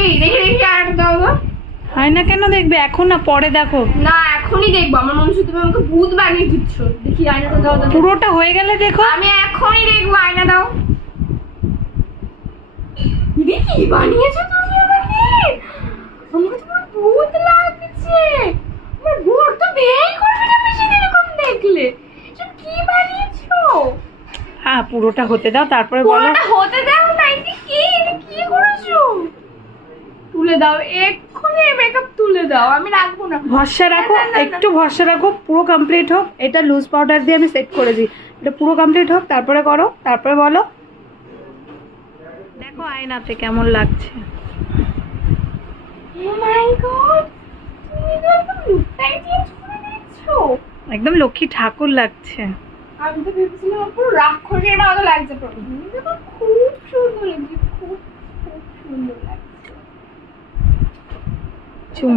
এই দেখে দেখে আর দাও হয় না কেন দেখবে? এখন না পরে দেখো। না এখনই দেখব। আমার মনে হচ্ছে তুমি আমাকে ভূত বানিয়ে দিচ্ছ। দেখি আয়নাটা দাও পুরোটা হয়ে গেলে দেখো। আমি এখনই দেখব আয়না দাও। দিদি কি বানিয়েছো তুমি আমাকে? আমাকে তো ভূত লাগছে। আমার বর তো বিয়েই করবে না বেশি এরকম দেখলে। কি বানিয়েছো? হ্যাঁ পুরোটা হতে দাও তারপরে বলো। হতে দাও না কি? কি করেছ তুলে দাও এক্ষুনি মেকআপ তুলে দাও আমি রাখব না। ভরসা রাখো। একটু ভরসা রাখো পুরো কমপ্লিট হোক। এটা লুজ পাউডার দিয়ে আমি সেট করেছি এটা পুরো কমপ্লিট হোক তারপরে করো তারপরে বলো। দেখো আয়নাতে কেমন লাগছে। ও মাই গড তুমি তো একদম লক্ষ্মী ঠাকুর লাগছে। আমি তো ভেবেছিলাম পুরো রাক্ষসের মতো লাগছে। খুব সুন্দর লাগছে খুব খুব সুন্দর লাগছে।